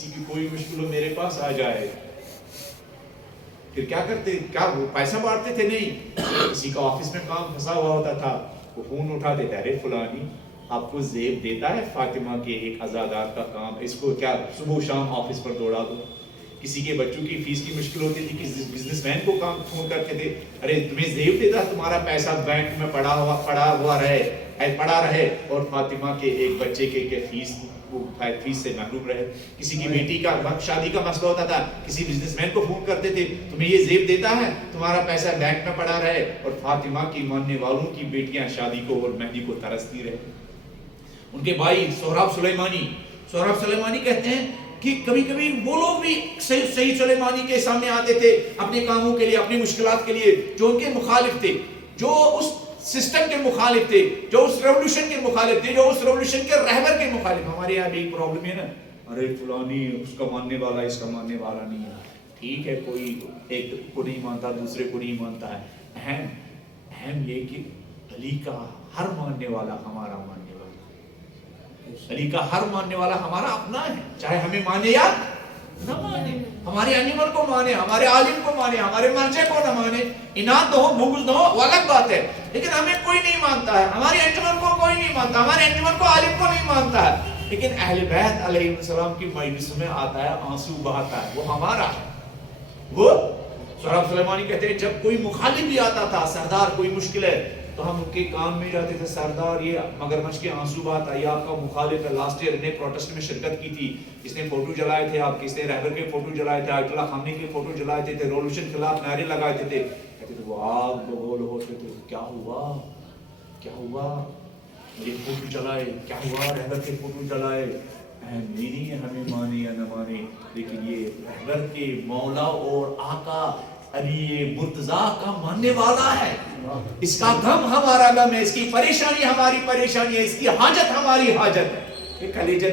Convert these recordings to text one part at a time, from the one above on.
کسی کی کوئی مشکل ہو میرے پاس آ جائے، پھر کیا کرتے؟ کیا وہ پیسہ بانٹتے تھے؟ نہیں، کسی کا آفس میں کام پھنسا ہوا ہوتا تھا، وہ فون اٹھاتے تھے، ارے فلانی آپ کو زیب دیتا ہے فاطمہ کے ایک عزادار کا کام، اس کو کیا صبح و شام آفس پر دوڑا دو۔ کسی کے بچوں کی فیس کی مشکل ہوتی تھی، کسی بزنس مین کو کام فون کرتے تھے، ارے تمہیں زیب دیتا ہے تمہارا پیسہ بینک میں پڑا رہے اور فاطمہ کے ایک بچے کے فیس سے محروم رہے۔ کسی کی بیٹی کا شادی کا مسئلہ ہوتا تھا، کسی بزنس مین کو فون کرتے تھے، تمہیں یہ زیب دیتا ہے تمہارا پیسہ بینک میں پڑا رہے اور فاطمہ کی ماننے والوں کی بیٹیاں شادی کو اور مہندی کو ترستی رہے۔ ان کے بھائی سہراب سلیمانی کہتے ہیں کہ کبھی کبھی وہ لوگ بھی سعید سلیمانی کے سامنے آتے تھے اپنے کاموں کے لیے، اپنی مشکلات کے لیے، جو ان کے مخالف تھے، جو اس سسٹم کے مخالف تھے، جو اس ریولوشن کے مخالف تھے، جو اس ریولوشن کے رہبر کے مخالف۔ ہمارے یہاں بھی ایک پرابلم ہے نا، ارے فلانی اس کا ماننے والا اس کا ماننے والا نہیں ہے۔ ٹھیک ہے، کوئی ایک کو نہیں مانتا دوسرے کو نہیں مانتا ہے، اہم یہ کہ علی کا ہر ماننے والا ہمارا ماننے والا، علی کا ہر ماننے والا ہمارا اپنا ہے، چاہے ہمیں مانے یا نہ مانے، ہمارے انیمل کو مانے، ہمارے عالم کو مانے، ہمارے مرجع کو نہ مانے، اناد نہ ہو بغض نہ ہو وہ الگ بات ہے، لیکن ہمیں کوئی نہیں مانتا ہے، ہمارے انجمن کو کوئی نہیں مانتا، ہمارے انجمن کو عالم کو نہیں مانتا ہے، لیکن اہل بیت علیہ السلام کی مجلس میں آتا ہے، آنسو بہاتا ہے، وہ ہمارا ہے۔ وہ سہراب سلیمانی کہتے ہیں جب کوئی مخالف بھی آتا تھا، سردار کوئی مشکل ہے تو ہم ان کے کام میں جاتے تھے، سردار یہ مگرمچھ کے آنسو بہاتا ہے، یہ آپ کا مخالف ہے، لاسٹ ایئر نے پروٹیسٹ میں شرکت کی تھی، اس نے فوٹو جلائے تھے، آپ کس نے رہبر کے فوٹو جلائے تھے، آیت اللہ خامنی کے فوٹو جلائے تھے، ریولوشن خلاف نعرے لگائے تھے، کہتے تھے وہ آگ بگول ہوتے تھے، کیا ہوا یہ فوٹو جلائے، کیا ہوا رہبر کے فوٹو جلائے، میری ہمیں مانے یا نہ مانے، لیکن یہ رہبر کے مولا اور آقا علی مرتضیٰ کا ماننے والا ہے، اس کا غم ہمارا غم ہے، اس کی پریشانی ہماری پریشانی ہے، اس کی حاجت ہماری حاجت ہے۔ یہ کلیجہ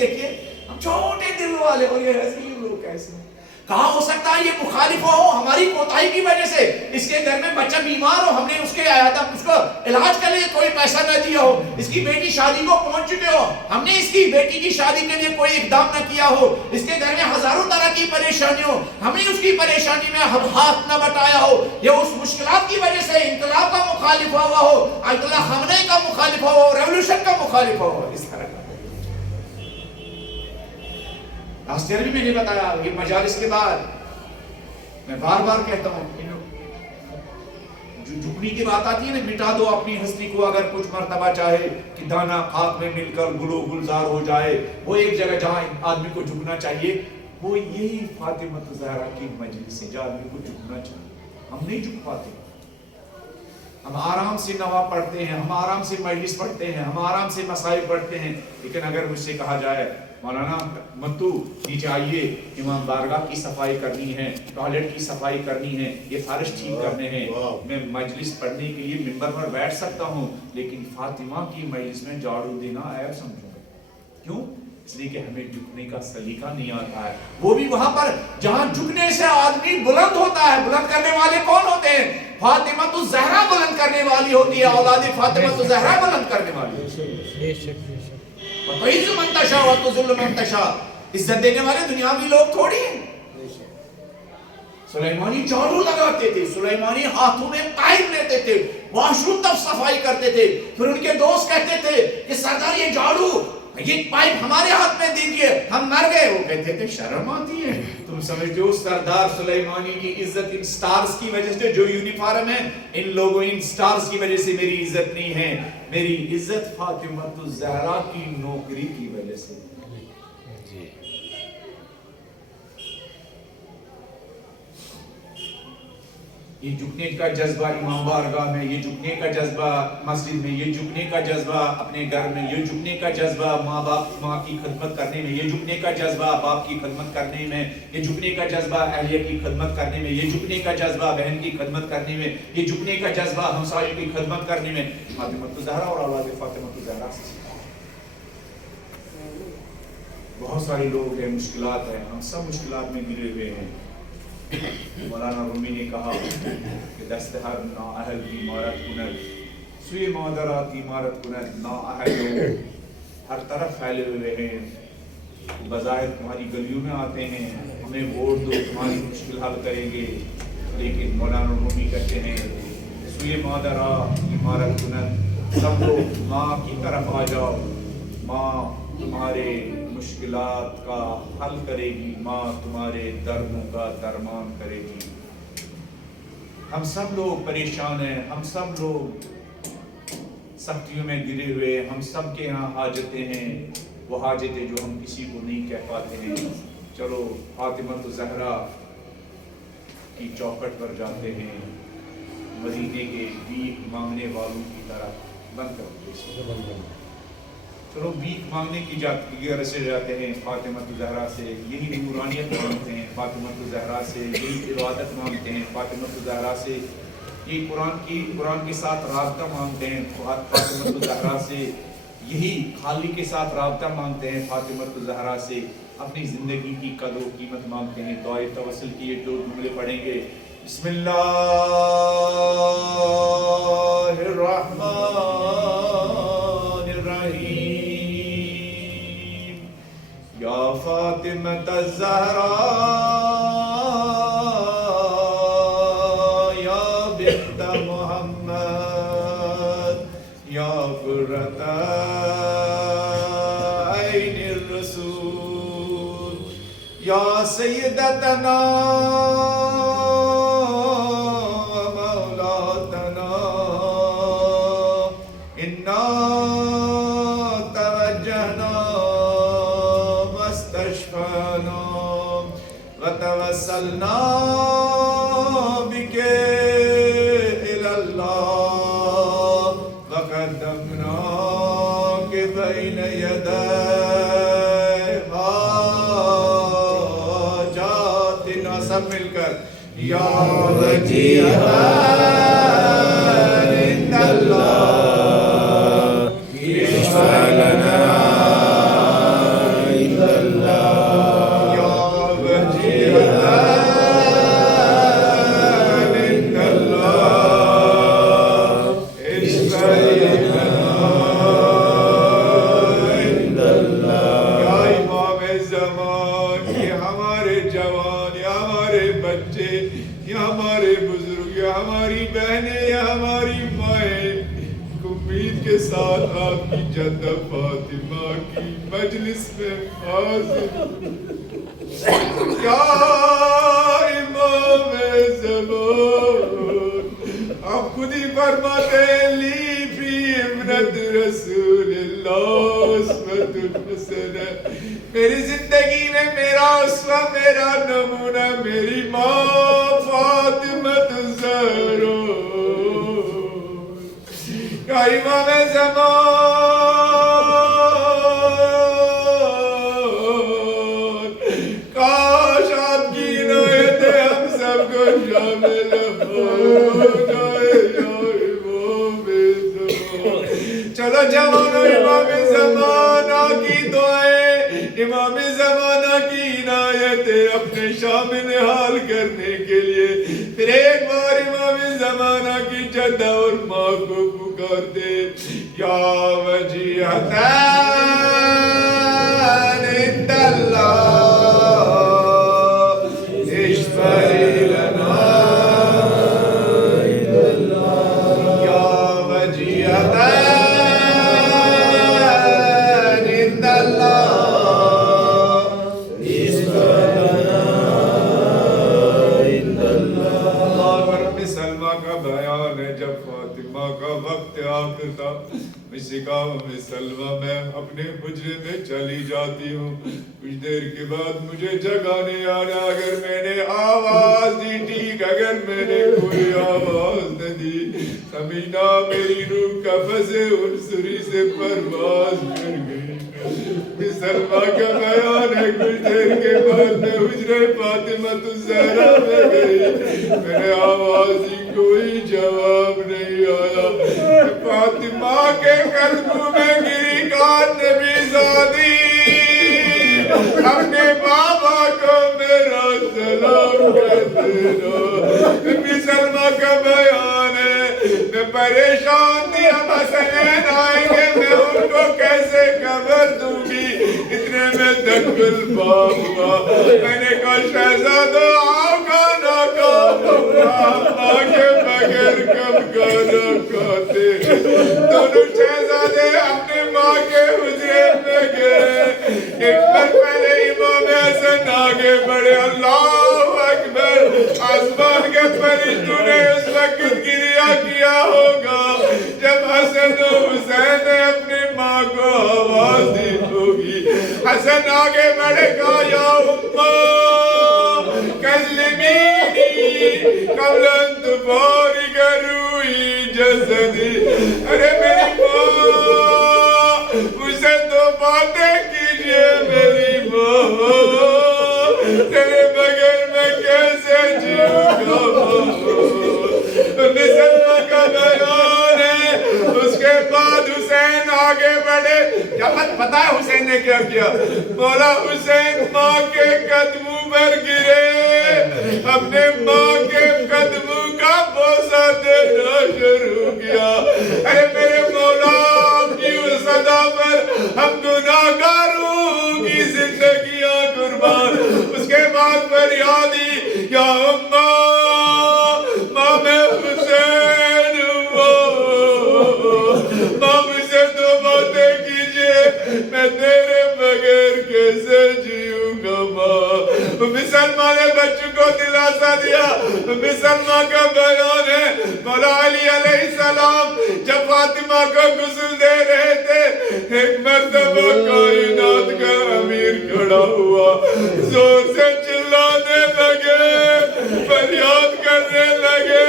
دیکھیے، ہم چھوٹے دل والے، اور یہ عظیم لوگ کیسے ہیں۔ کہاں ہو سکتا ہے یہ مخالف ہو ہماری کوتاہی کی وجہ سے، اس کے گھر میں بچہ بیمار ہو، ہم نے اس کو علاج کے لیے کوئی پیسہ نہ دیا ہو، اس کی بیٹی شادی کو پہنچ چکے ہو، ہم نے اس کی بیٹی کی شادی کے لیے کوئی اقدام نہ کیا ہو، اس کے گھر میں ہزاروں طرح کی پریشانی ہو، ہم نے اس کی پریشانی میں ہاتھ نہ بٹایا ہو، یا اس مشکلات کی وجہ سے انقلاب کا مخالف ہوا ہو، آیت اللہ خامنئی کا مخالف ہوا ہو، ریولوشن کا مخالف ہوا ہو، اس طرح کا۔ لاسٹ ایئر بھی میں نے بتایا، یہ مجالس کے بعد میں بار بار کہتا ہوں، جو جھکنے کی بات آتی ہے نا، مٹا دو اپنی ہستی کو اگر کچھ مرتبہ چاہے کہ دانا خاک میں مل کر گل و گلزار ہو جائے، وہ ایک جگہ جہاں آدمی کو جھکنا چاہیے وہ یہی فاطمہ الزہرا کی مجلس سے، جہاں آدمی کو جھکنا چاہیے۔ ہم نہیں جھک پاتے، ہم آرام سے نواب پڑھتے ہیں، ہم آرام سے مجلس پڑھتے ہیں، ہم آرام سے مسائل پڑھتے ہیں، لیکن اگر مجھ سے کہا جائے مولانا متو نیچے آئیے، امام بارگاہ کی صفائی کرنی ہے، ٹوائلٹ کی صفائی کرنی ہے، یہ فرش ٹھیک کرنے ہیں، میں مجلس پڑھنے کے لیے منبر پر بیٹھ سکتا ہوں، لیکن فاطمہ کی مجلس میں جھاڑو دینا عیب سمجھوں گا۔ کیوں؟ اس لیے کہ ہمیں جھکنے کا سلیقہ نہیں آتا ہے، وہ بھی وہاں پر جہاں جھکنے سے آدمی بلند ہوتا ہے۔ بلند کرنے والے کون ہوتے ہیں؟ فاطمہ الزہرا بلند کرنے والی ہوتی ہے، اولاد فاطمہ الزہرا بلند کرنے والی ہوتی ہے۔ وَتُعِزُّ مَن تَشَاءُ وَتُذِلُّ مَن تَشَاءُ، عزت دینے والے دنیاوی لوگ تھوڑی ہیں۔ سلیمانی جھاڑو لگاتے تھے، سلیمانی ہاتھوں میں پائپ لیتے تھے، واش روم تک صفائی کرتے تھے، پھر ان کے دوست کہتے تھے کہ سردار یہ جھاڑو یہ پائپ ہمارے ہاتھ میں دیجئے، ہم مر گئے۔ وہ کہتے تھے شرم آتی ہے، تم سمجھتے ہو سردار سلیمانی کی عزت ان سٹارز کی وجہ سے جو یونیفارم ہے، ان لوگوں ان سٹارز کی وجہ سے میری عزت نہیں ہے، میری عزت فاطمہ الزہرا کی نوکری کی وجہ سے۔ یہ جھکنے کا جذبہ امام بارگاہ میں، یہ جھکنے کا جذبہ مسجد میں، یہ جھکنے کا جذبہ اپنے گھر میں، یہ جھکنے کا جذبہ ماں کی خدمت کرنے میں، یہ جھکنے کا جذبہ باپ کی خدمت کرنے میں، یہ جھکنے کا جذبہ اہلیہ کی خدمت کرنے میں، یہ جھکنے کا جذبہ بہن کی خدمت کرنے میں، یہ جھکنے کا جذبہ ہمسایوں کی خدمت کرنے میں فاطمہ الزہرا اور اولاد فاطمہ الزہرا سے سیکھا۔ بہت سارے لوگ ہیں، مشکلات ہیں، ہم سب مشکلات میں گرے ہوئے ہیں۔ مولانا رومی نے کہا کہ دست ہر نااہل عمارت کند، سوی مادرات عمارت کند، نااہل لوگ ہر طرف پھیلے ہوئے ہیں، بظاہر تمہاری گلیوں میں آتے ہیں، ہمیں ووٹ دو تمہاری مشکل حل کریں گے، لیکن مولانا رومی کہتے ہیں سوئے مادر عمارت کنن، سب لوگ ماں کی طرف آ جاؤ، ماں تمہارے مشکلات کا حل کرے گی، ماں تمہارے دردوں کا درمان کرے گی۔ ہم سب لوگ پریشان ہیں، ہم سب لوگ سختیوں میں گرے ہوئے، ہم سب کے یہاں حاجتیں ہیں، وہ حاجتیں جو ہم کسی کو نہیں کہہ پاتے ہیں۔ چلو فاطمہ الزہرا کی چوکھٹ پر جاتے ہیں، مدینے کے بھیک مانگنے والوں کی طرح بند کر دو، چلو بھیک مانگنے کی غرض سے جاتے ہیں، فاطمہ الزہرا سے یہی نورانیت مانگتے ہیں، فاطمہ الزہرا سے یہی عبادت مانگتے ہیں، فاطمہ الزہرا سے یہ قرآن کے ساتھ رابطہ مانگتے ہیں، فاطمہ الزہرا سے یہی خالق کے ساتھ رابطہ مانگتے ہیں، فاطمہ الزہرا سے اپنی زندگی کی قدر و قیمت مانگتے ہیں۔ دعائے توسل کی یہ جو جملے پڑھیں گے، بسم اللہ الرحمن الرحیم، یا فاطمہ الزہرا یا بنت محمد یا قرۃ عین الرسول یا سیدتنا مولاتنا، انا توجہنا واستشفعنا وتوسلنا بک الی اللہ وقدمناک بین یدی حاجاتنا، سب مل کر یا وجیہا عند اللہ اشفع لنا عند اللہ، یا وجیہا عند اللہ اشفع لنا عند اللہ، یا امام زمان، یہ ہمارے جوان، یا ہمارے بچے، یا ہمارے بزرگ، یا ہماری بہنیں، یا ہماری مائیں، امید کے ساتھ آپ کی جدہ فاطمہ کی مجلس میں حاضر، یا امام زمان، آپ خود ہی فرماتے ہیں لی فی ابنت رسول اللہ اسوۃ حسنہ، میری زندگی میں میرا اسوہ، میرا نمونہ میری ماں فاطمہ الزہرا، یا امام زمان، کاش آپ کی عنایت ہم سب کو شامل ہو جائے، یا امام زمان۔ چلو جوانو، امام زمانہ کی دعائیں، امام زمانہ کی عنایت اپنے شامل حال کرنے کے لیے پھر ایک بار امام زمانہ کی جدہ اور ماں کو پکارتے، یا وجیہتان عند اللہ اشفع لنا عند اللہ، یا وجیہتان عند اللہ اشفع لنا عند اللہ۔ رب سلمہ کا بیان ہے، جب فاطمہ کا وقت آخر تھا، اسی کام میں سلمہ میں اپنے حجرے میں چلی جاتی ہوں، کچھ دیر کے بعد مجھے جگانے آنا، اگر میں نے آواز دی ٹھیک، اگر میں نے کوئی آواز نہ دی، سمینا میری روح قفس عنصری سے پرواز کر گئی۔ سلمہ کا بیان ہے، کچھ دیر کے بعد میں حجرے فاطمہ الزہرا میں گئی، میں نے آواز دی، کوئی جواب نہیں آیا، فاطمہ کے قدموں میں گری، کان نبی زادی اپنے بابا کو میرا سلام کہتے رہو۔ بی سلمہ کا بیان ہے، میں پریشان تھی، اب حسنین آئیں گے، میں ان کو کہہ کیسے خبر دوں گی؟ اتنے میں دک الباب ہوا، میں نے کہا شہزادہ آؤ کھانا کھاؤ، ماں کے بغیر کب کھانا کھاتے؟ دونوں شہزادے اپنے ماں کے حجرے میں گئے، ایک بار پہلے امام حسن آگے بڑھے، اللہ اکبر، آسمان کے فرشتوں نے اس وقت گریہ کیا ہوگا جب حسن و حسین نے اپنی ماں کو آواز دی ہوگی۔ حسن آگے بڑھے کہا یا اماں کلمینی قبل ان تفارق روحی جسدی، ارے میری ماں مجھے دو باتیں کیجئے میری ماں، تیرے بغیر میں کیسے جیوں گا ماں؟ مسلمہ کا بیان ہے۔ اس کے بعد حسین آگے بڑھے، کیا پتہ ہے حسین نے کیا کیا؟ مولا حسین ماں کے قدموں پر گرے، اپنے ماں کے قدموں کا بوسہ دینا شروع کیا۔ ارے میرے مولا آپ کی اس صدا پر ہم گناہگاروں کی زندگیاں قربان۔ اس کے بعد فریادی یا اماں، ماں میں حسین ہوں، ماں مجھے دو باتیں کیجئے، میں تیرے بغیر کیسے جیوں گا ماں؟ مسلمہ نے بچوں کو دلاسا دیا۔ مسلمہ کا بیان ہے مولا علی علیہ السلام جب فاطمہ کو غسل دے رہے تھے، ایک مرتبہ کائنات کا امیر کھڑا ہوا، زور سے چلانے لگے، فریاد کرنے لگے۔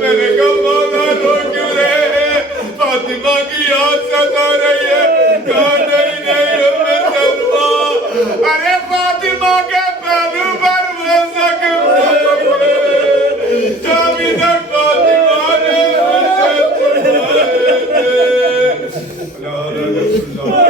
میں نے کہا مولا رو کیوں رہے ہیں؟ فاطمہ کی یاد ستا رہی ہے۔ کہا نہیں نہیں مسلمہ، ارے فاطمہ کے پہلو پر وہ زخم لگے جو ابھی تک فاطمہ نے اسے چھپائے تھے۔ اللہ رسول اللہ